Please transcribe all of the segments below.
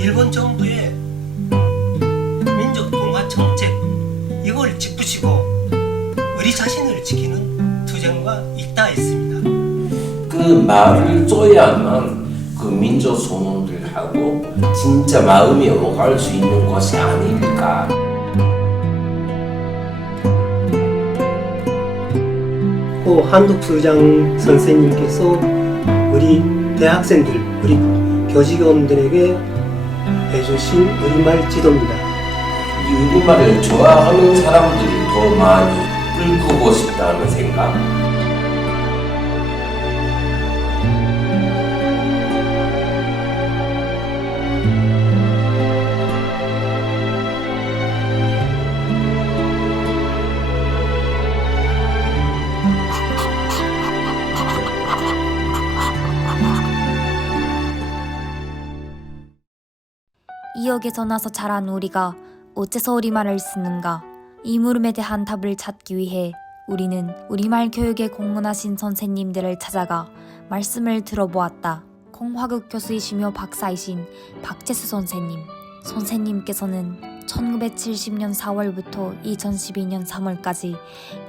일본 정부의 민족 동화 정책 이걸 짚으시고 우리 자신을 지키는 투쟁과 있다 했습니다. 그 말을 쪼야만 그 민족 선원들하고 진짜 마음이 오갈 수 있는 것이 아닐까. 고 한독수장 선생님께서 우리 대학생들, 우리 교직원들에게 해주신 우리말 지도입니다. 이 우리말을 좋아하는 사람들이 더 많이 읽고 싶다는 생각. 이역에서 나서 자란 우리가 어째서 우리말을 쓰는가? 이 물음에 대한 답을 찾기 위해 우리는 우리말 교육에 공헌하신 선생님들을 찾아가 말씀을 들어보았다. 공화국 교수이시며 박사이신 박재수 선생님. 선생님께서는 1970년 4월부터 2012년 3월까지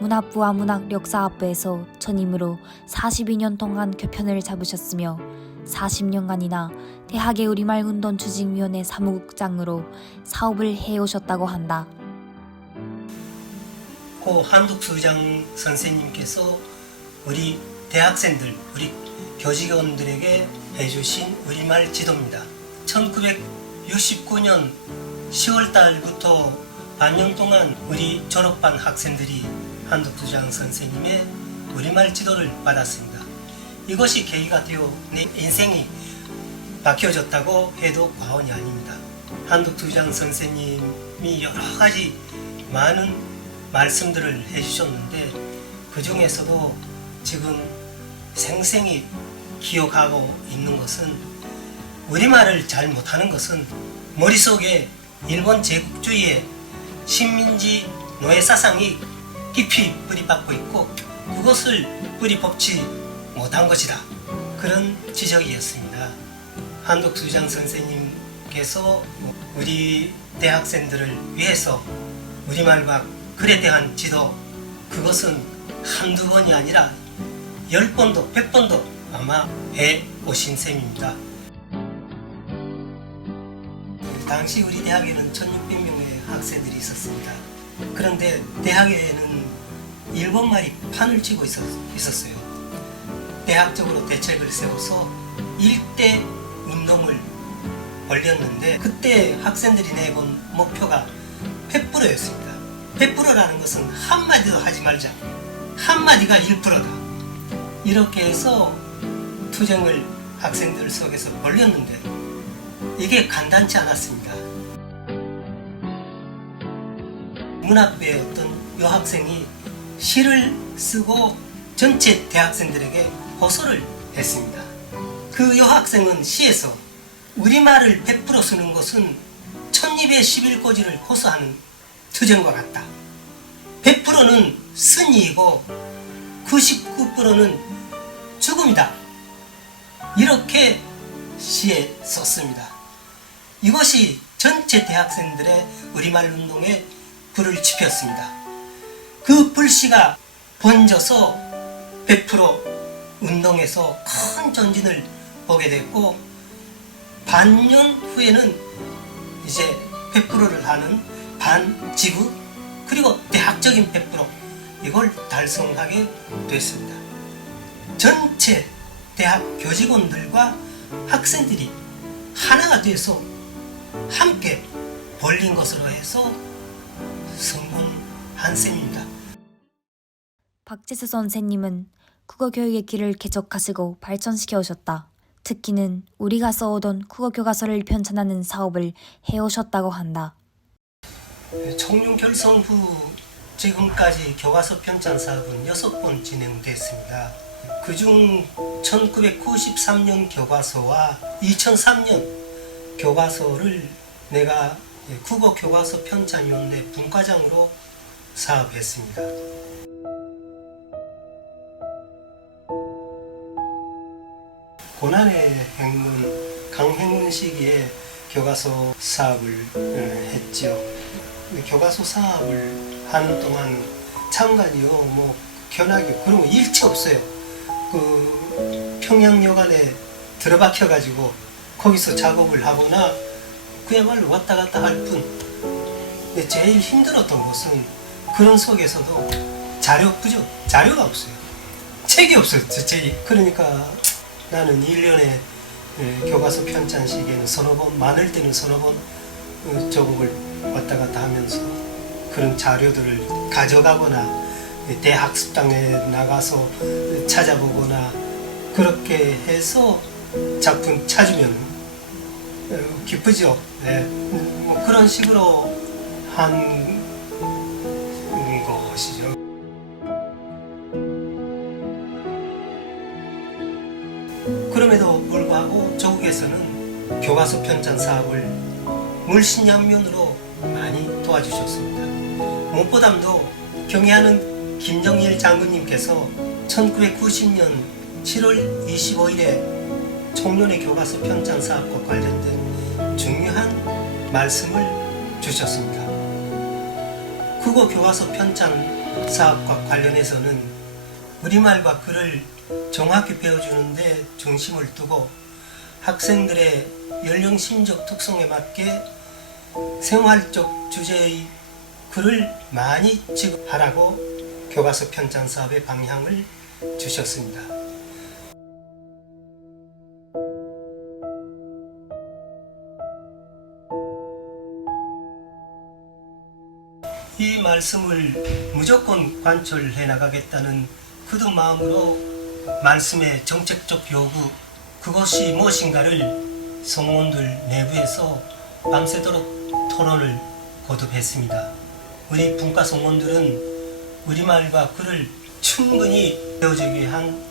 문학부와 문학역사학부에서 전임으로 42년 동안 교편을 잡으셨으며 40년간이나 대학의 우리말 운동 추진위원회 사무국장으로 사업을 해오셨다고 한다. 고 한독수장 선생님께서 우리 대학생들, 우리 교직원들에게 해주신 우리말 지도입니다. 1969년 10월 달부터 반년 동안 우리 졸업반 학생들이 한독수장 선생님의 우리말 지도를 받았습니다. 이것이 계기가 되어 내 인생이 바뀌어졌다고 해도 과언이 아닙니다. 한독수장 선생님이 여러 가지 많은 말씀들을 해주셨는데 그 중에서도 지금 생생히 기억하고 있는 것은 우리말을 잘 못하는 것은 머릿속에 일본 제국주의의 식민지 노예 사상이 깊이 뿌리박고 있고 그것을 뿌리 뽑지 못한 것이다. 그런 지적이었습니다. 한독수장 선생님께서 우리 대학생들을 위해서 우리말과 글에 대한 지도 그것은 한두 번이 아니라 10번도 100번도 아마 해오신 셈입니다. 당시 우리 대학에는 1600명의 학생들이 있었습니다. 그런데 대학에는 일본말이 판을 치고 있었어요. 대학적으로 대책을 세워서 일대 운동을 벌였는데 그때 학생들이 내본 목표가 100%였습니다. 100%라는 것은 한마디도 하지 말자. 한마디가 1%다. 이렇게 해서 투쟁을 학생들 속에서 벌였는데 이게 간단치 않았습니다. 문학부의 어떤 여학생이 시를 쓰고 전체 대학생들에게 호소를 했습니다. 그 여학생은 시에서 우리말을 100% 쓰는 것은 천립의 11고지를 호소하는 투쟁과 같다. 100%는 승리이고 99%는 죽음이다. 이렇게 시에 썼습니다. 이것이 전체 대학생들의 우리말 운동에 불을 지폈습니다. 그 불씨가 번져서 100% 운동에서 큰 전진을 보게 됐고 반년 후에는 이제 100%를 하는 반지구 그리고 대학적인 100% 이걸 달성하게 됐습니다. 전체 대학 교직원들과 학생들이 하나가 돼서 함께 벌린 것으로 해서 성공한 셈입니다. 박재수 선생님은 국어교육의 길을 개척하시고 발전시켜 오셨다. 특히는 우리가 써오던 국어교과서를 편찬하는 사업을 해오셨다고 한다. 청룡 결성 후 지금까지 교과서 편찬 사업은 6번 진행됐습니다. 그중 1993년 교과서와 2003년 교과서를 내가 국어교과서 편찬위원회 분과장으로 사업했습니다. 고난의 행군, 강행군 시기에 교과서 사업을 했지요. 교과서 사업을 하는 동안 참관이요, 뭐 견학이요, 그런 거 일체 없어요. 그 평양여관에 들어박혀가지고 거기서 작업을 하거나 그야말로 왔다 갔다 할 뿐. 근데 제일 힘들었던 것은 그런 속에서도 자료 부족, 자료가 없어요. 책이 없었죠, 책이. 그러니까 나는 1년에 교과서 편찬 시기에는 서너 번, 많을 때는 서너 번 작업을 왔다 갔다 하면서 그런 자료들을 가져가거나 대학습당에 나가서 찾아보거나 그렇게 해서 작품 찾으면 기쁘죠. 네. 뭐 그런 식으로 한 것이죠. 그럼에도 불구하고 조국에서는 교과서 편찬 사업을 물심양면으로 많이 도와주셨습니다. 무엇보다도 경애하는 김정일 장군님께서 1990년 7월 25일에 청년의 교과서 편찬 사업과 관련된 중요한 말씀을 주셨습니다. 국어 교과서 편찬 사업과 관련해서는 우리말과 글을 정확히 배워주는데 중심을 두고 학생들의 연령 심적 특성에 맞게 생활적 주제의 글을 많이 지급하라고 교과서 편찬 사업의 방향을 주셨습니다. 이 말씀을 무조건 관철해 나가겠다는 굳은 마음으로 말씀의 정책적 요구, 그것이 무엇인가를 성모들 내부에서 밤새도록 토론을 거듭했습니다. 우리 분과 성모들은 우리말과 글을 충분히 배워주기 위한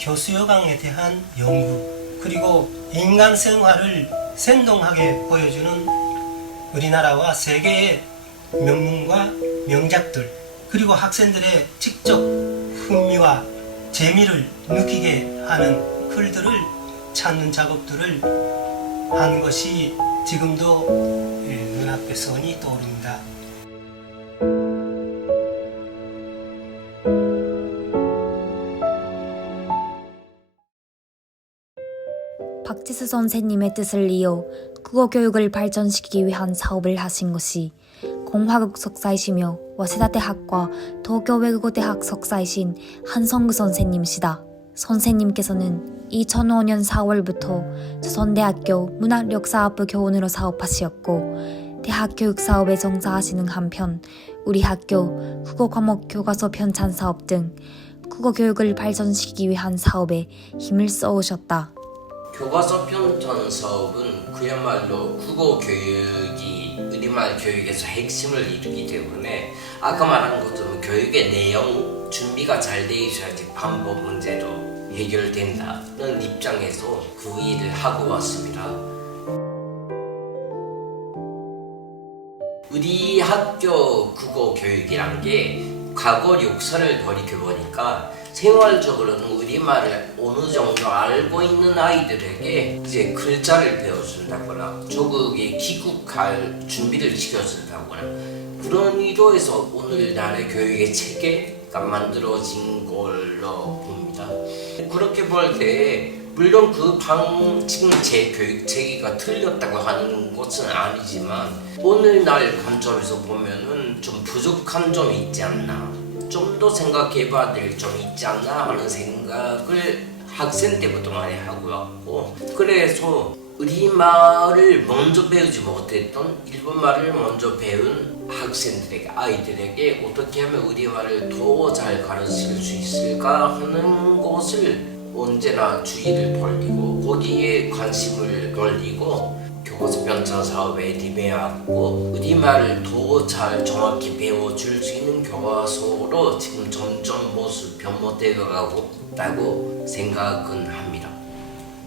교수여강에 대한 연구, 그리고 인간 생활을 생동하게 보여주는 우리나라와 세계의 명문과 명작들, 그리고 학생들의 직접 흥미와 재미를 느끼게 하는 글들을 찾는 작업들을 하는 것이 지금도 눈앞에 선이 떠오릅니다. 박지수 선생님의 뜻을 이어 국어 교육을 발전시키기 위한 사업을 하신 것이 공화국 석사이시며 와세다대학과 도쿄외국어대학 석사이신 한성그 선생님이시다. 선생님께서는 2005년 4월부터 조선대학교 문학역사학부 교원으로 사업하시었고 대학 교육 사업에 종사하시는 한편 우리 학교 국어 과목 교과서 편찬 사업 등 국어 교육을 발전시키기 위한 사업에 힘을 써오셨다. 교과서 편찬 사업은 그야말로 국어 교육이 우리말 교육에서 핵심을 이루기 때문에 아까 말한 것처럼 교육의 내용 준비가 잘 돼 있어야지 반복 문제로 해결된다는 입장에서 그 일을 하고 왔습니다. 우리 학교 국어 교육이란 게 과거 역사를 돌이켜보니까 생활적으로는 우리말을 어느 정도 알고 있는 아이들에게 이제 글자를 배워준다거나 조국에 귀국할 준비를 시켜준다거나 그런 의도에서 오늘날의 교육의 체계가 만들어진 걸로 봅니다. 그렇게 볼 때 물론 지금 제 교육 체계가 틀렸다고 하는 것은 아니지만 오늘날 관점에서 보면은 좀 부족한 점이 있지 않나, 좀 더 생각해봐야 될 점이 있지 않나 하는 생각을 학생 때부터 많이 하고 왔고, 그래서 우리말을 먼저 배우지 못했던 일본말을 먼저 배운 학생들에게, 아이들에게 어떻게 하면 우리말을 더 잘 가르칠 수 있을까 하는 것을 언제나 주의를 돌리고 거기에 관심을 돌리고 교과서 편찬 사업에 임해왔고 우리말을 더 잘 정확히 배워줄 수 있는 교과서로 지금 점점 모습 변모되어가고 있다고 생각은 합니다.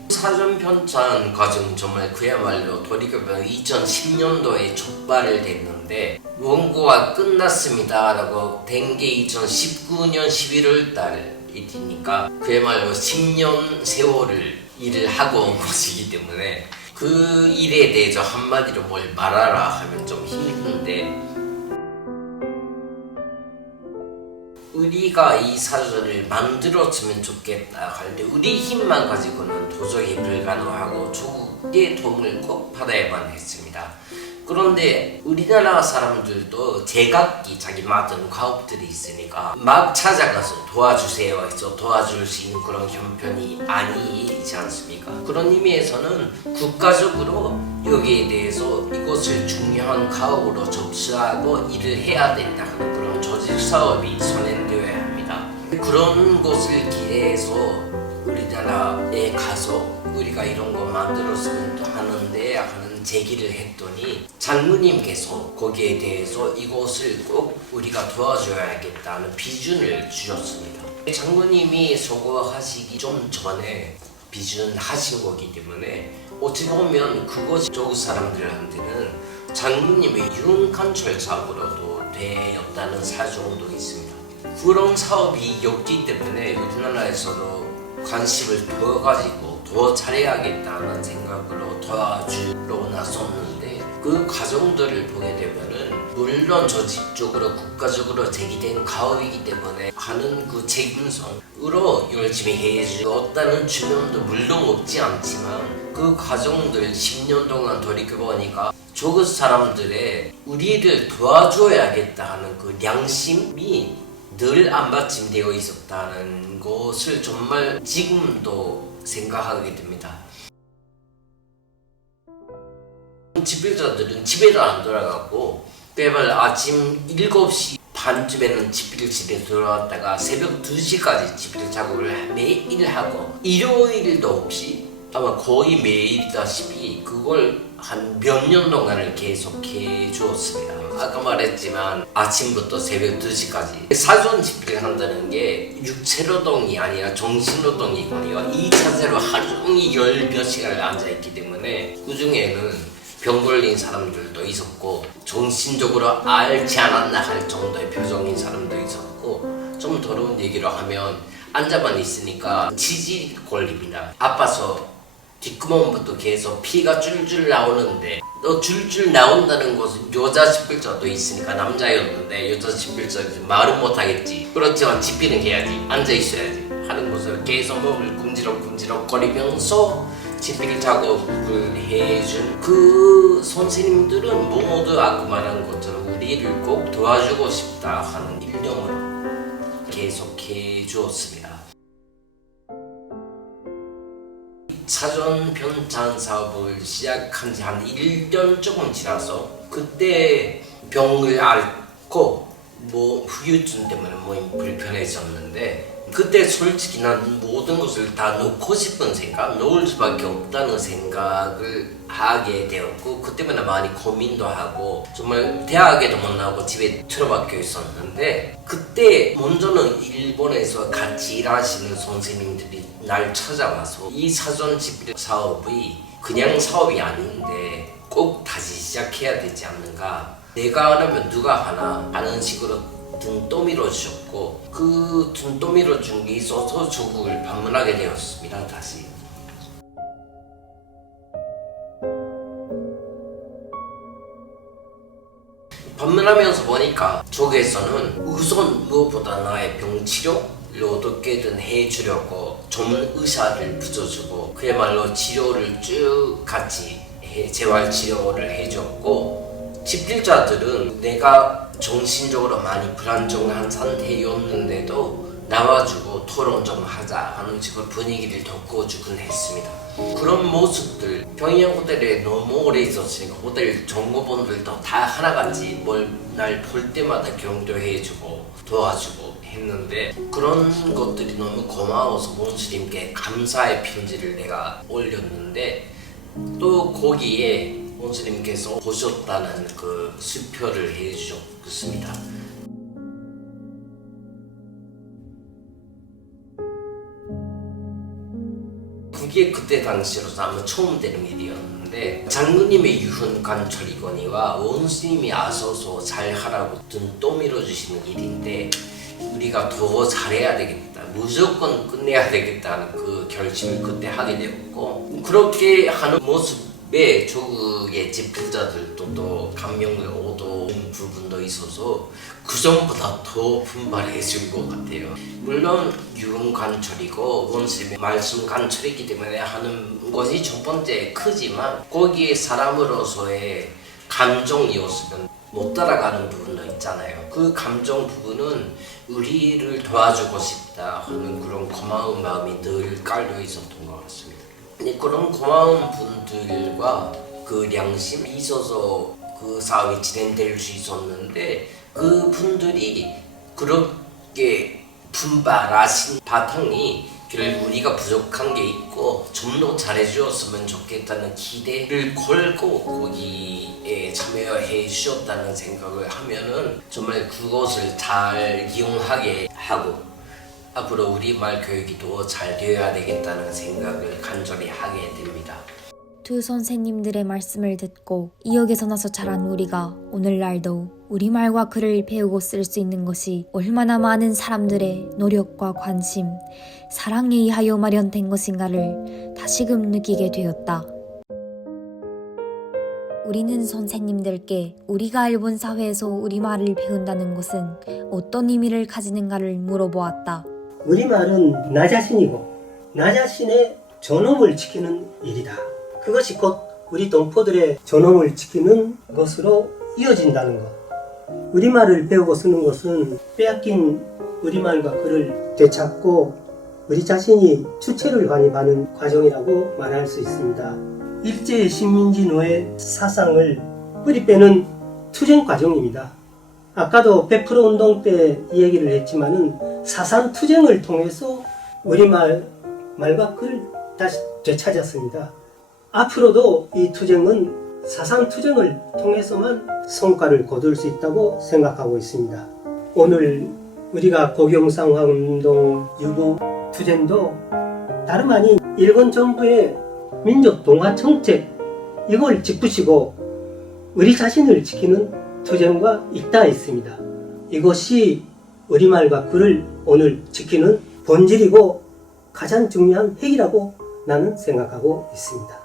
사전 편찬 과정 정말 그야말로 돌이켜보면 2010년도에 촉발을 됐는데 원고가 끝났습니다 라고 된 게 2019년 11월 달이니까 그야말로 10년 세월을 일을 하고 온 것이기 때문에 그 일에 대해서 한마디로 뭘 말하라 하면 좀 힘든데, 우리가 이 사전을 만들었으면 좋겠다 할 때 우리 힘만 가지고는 도저히 불가능하고 조국의 도움을 꼭 받아야만 했습니다. 그런데 우리나라 사람들도 제각기 자기 맡은 과업들이 있으니까 막 찾아가서 도와주세요 해서 도와줄 수 있는 그런 형편이 아니지 않습니까? 그런 의미에서는 국가적으로 여기에 대해서 이것을 중요한 과업으로 접수하고 일을 해야 된다 하는 그런 조직 사업이 선행되어야 합니다. 그런 것을 기대해서 우리나라에 가서 우리가 이런 거 만들었으면 하는데 하는 제기를 했더니 장로님께서 거기에 대해서 이것을 꼭 우리가 도와줘야겠다는 비준을 주셨습니다. 장로님이 서거하시기 좀 전에 비준하신 거기 때문에 어찌 보면 그것이 조국 사람들한테는 장로님의 윤관철 사업으로도 되었다는 사정도 있습니다. 그런 사업이 없기 때문에 우리나라에서도 관심을 더 가지고 더 잘해야겠다는 생각으로 도와주러 나섰는데, 그 과정들을 보게 되면은 물론 조직적으로 국가적으로 제기된 가업이기 때문에 하는 그 책임성으로 열심히 해주었다는 측면도 물론 없지 않지만, 그 과정들 10년 동안 돌이켜보니까 조국 사람들의 우리를 도와줘야겠다 하는 그 양심이 늘 안받침되어 있었다는 것을 정말 지금도 생각하게 됩니다. 집필자들은 집에도 안 돌아가고 매일 아침 7시 반쯤에는 집필실에 들어왔다가 새벽 2시까지 집필 작업을 매일 하고 일요일도 없이 아마 거의 매일다시피 그걸 한 몇 년 동안을 계속해 주었습니다. 아까 말했지만 아침부터 새벽 2시까지 사전 집필을 한다는 게 육체노동이 아니라 정신노동이거든요. 이 자세로 하루 종일 10몇 시간을 앉아있기 때문에 그 중에는 병 걸린 사람들도 있었고 정신적으로 앓지 않았나 할 정도의 표정인 사람도 있었고, 좀 더러운 얘기로 하면 앉아만 있으니까 치질 걸립니다. 아파서 뒷구멍부터 계속 피가 줄줄 나오는데, 너 줄줄 나온다는 것은 여자 집필자도 있으니까 남자였는데 여자 집필자지 말은 못하겠지. 그렇지만 집필은 해야지, 앉아있어야지 하는 것을 계속 몸을 궁지럭궁지럭 거리면서 집필 작업을 해준 그 선생님들은 모두 아까 말한 것처럼 우리를 꼭 도와주고 싶다 하는 일념으로 계속해 주었습니다. 사전 편찬 사업을 시작한 지 한 1년 조금 지나서 그때 병을 앓고 후유증 때문에 몸이 불편해졌는데, 그때 솔직히 난 모든 것을 다 놓고 싶은 생각, 놓을 수밖에 없다는 생각을 하게 되었고, 그 때문에 많이 고민도 하고 정말 대학에도 못 나오고 집에 틀어박혀 있었는데, 그때 먼저는 일본에서 같이 일하시는 선생님들이 날 찾아와서 이 사전 집필 사업이 그냥 사업이 아닌데 꼭 다시 시작해야 되지 않는가, 내가 안 하면 누가 하나 하는 식으로 등 떠밀어 주셨고, 그 등 떠밀어 준 게 있어서 조국을 방문하게 되었습니다. 다시 방문하면서 보니까 조국에서는 우선 무엇보다 나의 병치료를 어떻게든 해주려고 전문 의사를 붙여주고 그야말로 치료를 쭉 같이 재활치료를 해줬고, 집필자들은 내가 정신적으로 많이 불안정한 상태였는데도 나와주고 토론 좀 하자 하는 식으로 분위기를 덮어주곤 했습니다. 그런 모습들, 평양 호텔에 너무 오래 있었으니까 호텔 종업원들도 다 하나같이 날 볼 때마다 격려해주고 도와주고 했는데, 그런 것들이 너무 고마워서 원수님께 감사의 편지를 내가 올렸는데, 또 거기에 원수님께서 보셨다는 그 수표를 해주셨습니다. 그게 그때 당시로서 아마 처음 되는 일이었는데, 장로님의 유훈 관철이거니와 원수님이 아서서 잘하라고 등 떠밀어 주시는 일인데, 우리가 더 잘해야 되겠다, 무조건 끝내야 되겠다는 그 결심을 그때 하게 되었고, 그렇게 하는 모습 조국의 지도자들도 또 감명을 얻은 부분도 있어서 그전보다 더 분발해준 것 같아요. 물론 유흥 관철이고 원심의 말씀 관철이기 때문에 하는 것이 첫 번째 크지만 거기에 사람으로서의 감정이었으면 못 따라가는 부분도 있잖아요. 그 감정 부분은 우리를 도와주고 싶다 하는 그런 고마운 마음이 늘 깔려 있었던 것 같습니다. 근데 그런 고마운 분들과 그 양심이 있어서 그 사업이 진행될 수 있었는데 그 분들이 그렇게 분발하신 바탕이 결국 우리가 부족한 게 있고 좀 더 잘해주었으면 좋겠다는 기대를 걸고 거기에 참여해 주셨다는 생각을 하면은 정말 그것을 잘 이용하게 하고 앞으로 우리말 교육이 더 잘 되어야 되겠다는 생각을 간절히 하게 됩니다. 두 선생님들의 말씀을 듣고 이역에서 나서 자란 우리가 오늘날도 우리말과 글을 배우고 쓸 수 있는 것이 얼마나 많은 사람들의 노력과 관심, 사랑에 의하여 마련된 것인가를 다시금 느끼게 되었다. 우리는 선생님들께 우리가 일본 사회에서 우리말을 배운다는 것은 어떤 의미를 가지는가를 물어보았다. 우리말은 나 자신이고 나 자신의 존엄을 지키는 일이다. 그것이 곧 우리 동포들의 존엄을 지키는 것으로 이어진다는 것. 우리말을 배우고 쓰는 것은 빼앗긴 우리말과 글을 되찾고 우리 자신이 주체를 관입하는 과정이라고 말할 수 있습니다. 일제 식민지 노예 사상을 뿌리빼는 투쟁 과정입니다. 아까도 100% 운동 때 이 얘기를 했지만은 사상 투쟁을 통해서 우리말과 글을 다시 되찾았습니다. 앞으로도 이 투쟁은 사상 투쟁을 통해서만 성과를 거둘 수 있다고 생각하고 있습니다. 오늘 우리가 고경상화운동 유보 투쟁도 다름 아닌 일본 정부의 민족 동화 정책 이걸 짚으시고 우리 자신을 지키는 투쟁과 있다 있습니다. 이것이 우리말과 글을 오늘 지키는 본질이고 가장 중요한 핵이라고 나는 생각하고 있습니다.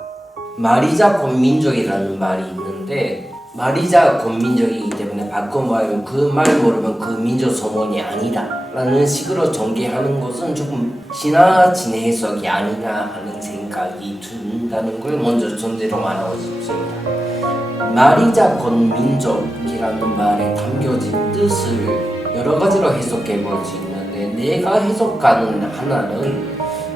말이자 권민족이라는 말이 있는데 말이자 권민족이기 때문에 바꿔 말하면 그 말 모르면 그 민족 소문이 아니다 라는 식으로 전개하는 것은 조금 지나친 해석이 아니냐 하는 생각이 든다는 걸 먼저 전제로 말하고 싶습니다. 말이자 권민족이라는 말에 담겨진 뜻을 여러 가지로 해석해 볼 수 있는데 내가 해석하는 하나는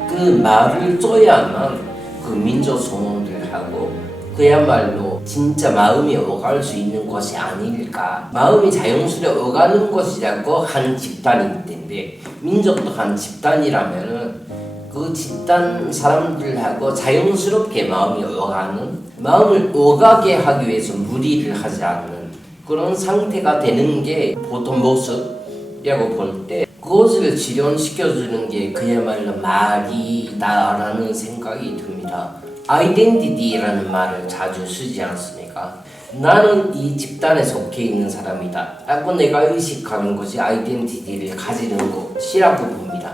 그 말을 써야만 그 민족 소문들하고 그야말로 진짜 마음이 오갈 수 있는 것이 아닐까. 마음이 자연스레 오가는 것이라고 한 집단일 텐데 민족도 한 집단이라면은 그 집단 사람들하고 자연스럽게 마음이 오가는, 마음을 오가게 하기 위해서 무리를 하지 않는 그런 상태가 되는 게 보통 모습이라고 볼 때 그것을 지련시켜주는 게 그야말로 말이다라는 생각이 듭니다. 아이덴티티라는 말을 자주 쓰지 않습니까? 나는 이 집단에 속해 있는 사람이다 라고 내가 의식하는 것이 아이덴티티를 가지는 것이라고 봅니다.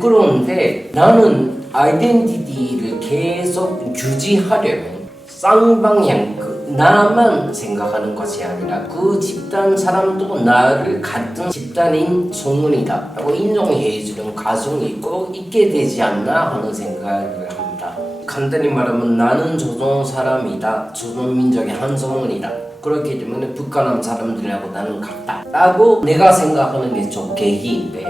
그런데 나는 아이덴티티를 계속 유지하려면 쌍방향 나만 생각하는 것이 아니라 그 집단 사람도 나를 같은 집단인 소문이다 라고 인정해주는 과정이 꼭 있게 되지 않나 하는 생각을 합니다. 간단히 말하면 나는 조선 사람이다, 조선 민족의 한 소문이다, 그렇기 때문에 북한남 사람들하고 나는 같다 라고 내가 생각하는 게 좀 계기인데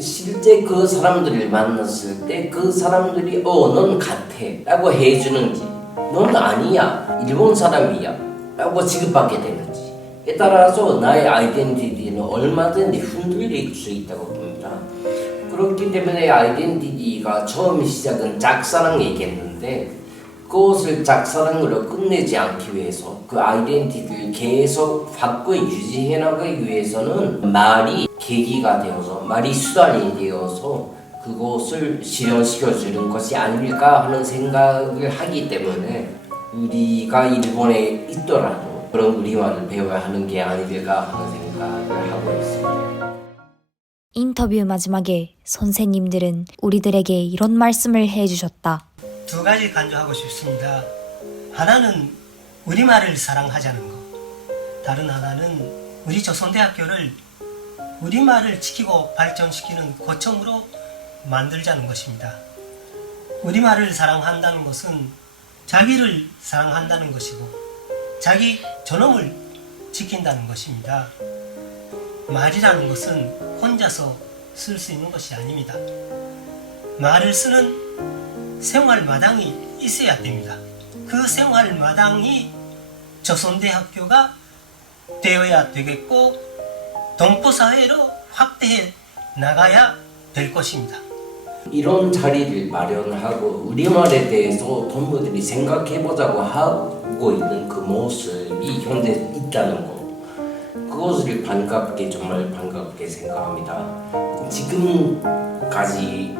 실제 그 사람들을 만났을 때 그 사람들이 넌 같아 라고 해주는지 넌 아니야, 일본 사람이야 라고 지급받게 되는지에 따라서 나의 아이덴티티는 얼마든지 흔들릴 수 있다고 봅니다. 그렇기 때문에 아이덴티티가 처음 시작은 짝사랑이겠는데 그것을 짝사랑으로 끝내지 않기 위해서 그 아이덴티티를 계속 바꿔 유지해 나가기 위해서는 말이 계기가 되어서 말이 수단이 되어서 그것을 실현시켜주는 것이 아닐까 하는 생각을 하기 때문에 우리가 일본에 있더라도 그런 우리말을 배워야 하는 게 아닐까 하는 생각을 하고 있습니다. 인터뷰 마지막에 선생님들은 우리들에게 이런 말씀을 해주셨다. 두 가지 강조하고 싶습니다. 하나는 우리말을 사랑하자는 것, 다른 하나는 우리 조선대학교를 우리말을 지키고 발전시키는 거점으로 만들자는 것입니다. 우리말을 사랑한다는 것은 자기를 사랑한다는 것이고 자기 존엄을 지킨다는 것입니다. 말이라는 것은 혼자서 쓸 수 있는 것이 아닙니다. 말을 쓰는 생활 마당이 있어야 됩니다. 그 생활 마당이 조선대학교가 되어야 되겠고 동포사회로 확대해 나가야 될 것입니다. 이런 자리를 마련하고 우리말에 대해서 동무들이 생각해보자고 하고 있는 그 모습이 현재 있다는 것, 그것을 정말 반갑게 생각합니다. 지금까지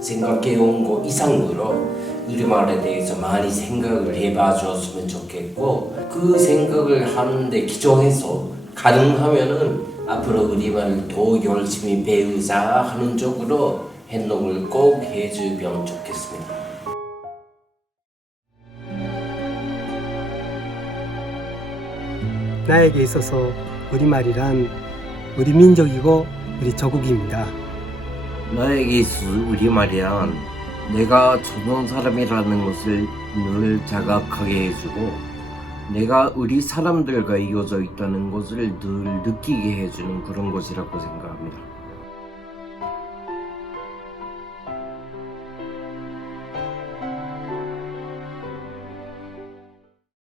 생각해온 것 이상으로 우리말에 대해서 많이 생각을 해봐 줬으면 좋겠고, 그 생각을 하는데 기초해서 가능하면은 앞으로 우리말을 더 열심히 배우자 하는 쪽으로 행동을 꼭 해주면 좋겠습니다. 나에게 있어서 우리말이란 우리 민족이고 우리 조국입니다. 나에게 있어서 우리말이란 내가 조선 사람이라는 것을 늘 자각하게 해주고 내가 우리 사람들과 이어져 있다는 것을 늘 느끼게 해주는 그런 것이라고 생각합니다.